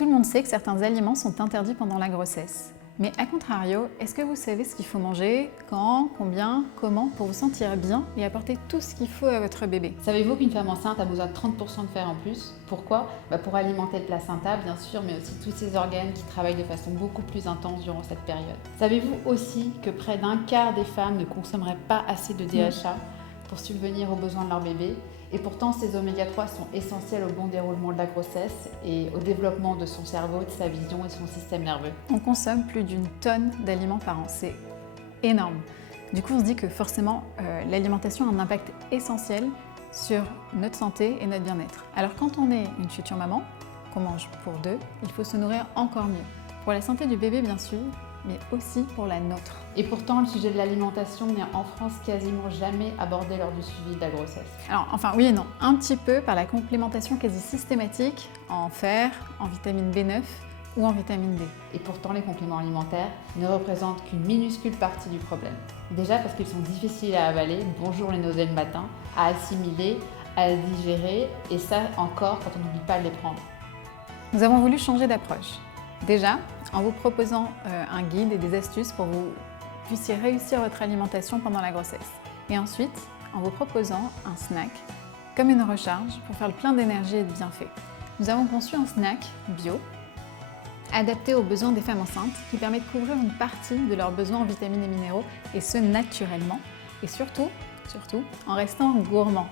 Tout le monde sait que certains aliments sont interdits pendant la grossesse. Mais à contrario, est-ce que vous savez ce qu'il faut manger, quand, combien, comment pour vous sentir bien et apporter tout ce qu'il faut à votre bébé? Savez-vous qu'une femme enceinte a besoin de 30% de fer en plus? Pourquoi? Pour alimenter le placenta, bien sûr, mais aussi tous ses organes qui travaillent de façon beaucoup plus intense durant cette période. Savez-vous aussi que près d'un quart des femmes ne consommeraient pas assez de DHA pour subvenir aux besoins de leur bébé? Et pourtant, ces oméga 3 sont essentiels au bon déroulement de la grossesse et au développement de son cerveau, de sa vision et de son système nerveux. On consomme plus d'1 tonne d'aliments par an, c'est énorme. Du coup, on se dit que forcément, l'alimentation a un impact essentiel sur notre santé et notre bien-être. Alors quand on est une future maman, qu'on mange pour deux, il faut se nourrir encore mieux. Pour la santé du bébé, bien sûr, mais aussi pour la nôtre. Et pourtant, le sujet de l'alimentation n'est en France quasiment jamais abordé lors du suivi de la grossesse. Alors, enfin oui et non, un petit peu par la complémentation quasi systématique en fer, en vitamine B9 ou en vitamine D. Et pourtant, les compléments alimentaires ne représentent qu'une minuscule partie du problème. Déjà parce qu'ils sont difficiles à avaler, bonjour les nausées le matin, à assimiler, à digérer, et ça encore quand on n'oublie pas de les prendre. Nous avons voulu changer d'approche. Déjà, en vous proposant un guide et des astuces pour que vous puissiez réussir votre alimentation pendant la grossesse. Et ensuite, en vous proposant un snack comme une recharge pour faire le plein d'énergie et de bienfaits. Nous avons conçu un snack bio, adapté aux besoins des femmes enceintes, qui permet de couvrir une partie de leurs besoins en vitamines et minéraux, et ce naturellement, et surtout, en restant gourmand.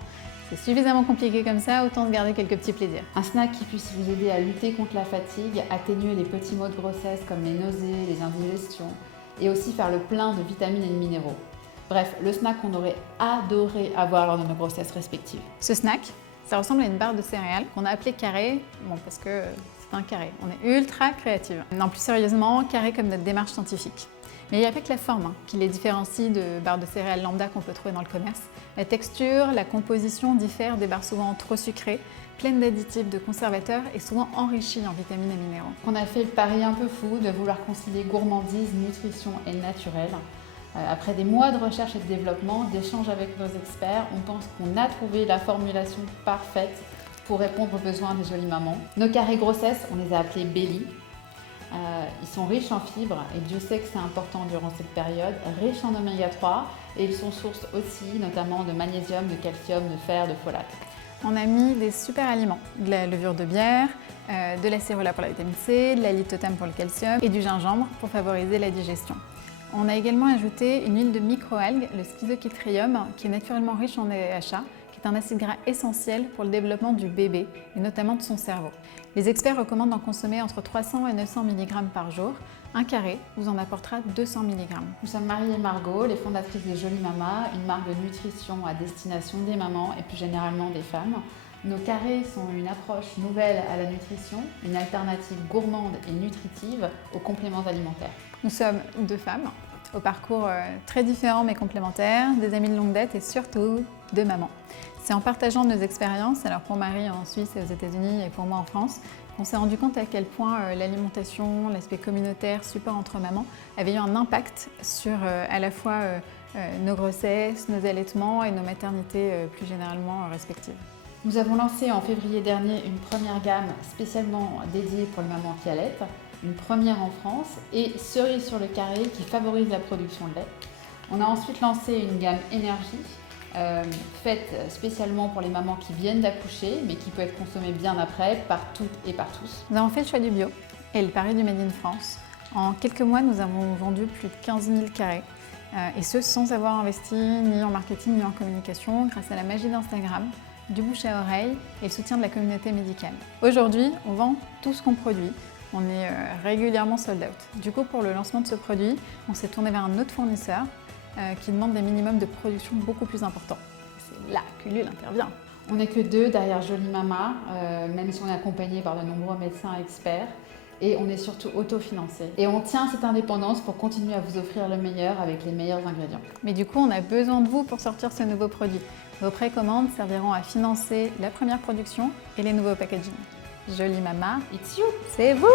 C'est suffisamment compliqué comme ça, autant se garder quelques petits plaisirs. Un snack qui puisse vous aider à lutter contre la fatigue, atténuer les petits maux de grossesse comme les nausées, les indigestions, et aussi faire le plein de vitamines et de minéraux. Bref, le snack qu'on aurait adoré avoir lors de nos grossesses respectives. Ce snack, ça ressemble à une barre de céréales qu'on a appelée carré, parce que c'est un carré. On est ultra créative. Non, plus sérieusement, carré comme notre démarche scientifique. Mais il n'y a pas que la forme qui les différencie de barres de céréales lambda qu'on peut trouver dans le commerce. La texture, la composition diffèrent des barres souvent trop sucrées, pleines d'additifs, de conservateurs et souvent enrichies en vitamines et minéraux. On a fait le pari un peu fou de vouloir concilier gourmandise, nutrition et naturel. Après des mois de recherche et de développement, d'échanges avec nos experts, on pense qu'on a trouvé la formulation parfaite pour répondre aux besoins des jolies mamans. Nos carrés grossesse, on les a appelés Belly. Ils sont riches en fibres et Dieu sait que c'est important durant cette période, riches en oméga 3 et ils sont source aussi notamment de magnésium, de calcium, de fer, de folate. On a mis des super aliments, de la levure de bière, de la cérola pour la vitamine C, de la lithotame pour le calcium et du gingembre pour favoriser la digestion. On a également ajouté une huile de microalgues, le schizochytrium, qui est naturellement riche en DHA, qui est un acide gras essentiel pour le développement du bébé et notamment de son cerveau. Les experts recommandent d'en consommer entre 300 et 900 mg par jour. Un carré vous en apportera 200 mg. Nous sommes Marie et Margot, les fondatrices des Jolies Mamas, une marque de nutrition à destination des mamans et plus généralement des femmes. Nos carrés sont une approche nouvelle à la nutrition, une alternative gourmande et nutritive aux compléments alimentaires. Nous sommes deux femmes, au parcours très différent mais complémentaires, des amies de longue date et surtout deux mamans. C'est en partageant nos expériences, alors pour Marie en Suisse et aux États-Unis et pour moi en France, qu'on s'est rendu compte à quel point l'alimentation, l'aspect communautaire, support entre mamans avait eu un impact sur à la fois nos grossesses, nos allaitements et nos maternités plus généralement respectives. Nous avons lancé en février dernier une première gamme spécialement dédiée pour les mamans qui allaitent, une première en France, et cerise sur le carré qui favorise la production de lait. On a ensuite lancé une gamme énergie, faite spécialement pour les mamans qui viennent d'accoucher, mais qui peut être consommée bien après par toutes et par tous. Nous avons fait le choix du bio et le pari du Made in France. En quelques mois, nous avons vendu plus de 15 000 carrés, et ce sans avoir investi ni en marketing ni en communication, grâce à la magie d'Instagram, du bouche à oreille et le soutien de la communauté médicale. Aujourd'hui, on vend tout ce qu'on produit. On est régulièrement sold out. Du coup, pour le lancement de ce produit, on s'est tourné vers un autre fournisseur qui demande des minimums de production beaucoup plus importants. C'est là qu'Ulule intervient. On n'est que deux derrière Jolies Mamas, même si on est accompagné par de nombreux médecins experts. Et on est surtout autofinancé. Et on tient à cette indépendance pour continuer à vous offrir le meilleur avec les meilleurs ingrédients. Mais du coup, on a besoin de vous pour sortir ce nouveau produit. Vos précommandes serviront à financer la première production et les nouveaux packaging. Jolies Mamas, it's you! C'est vous!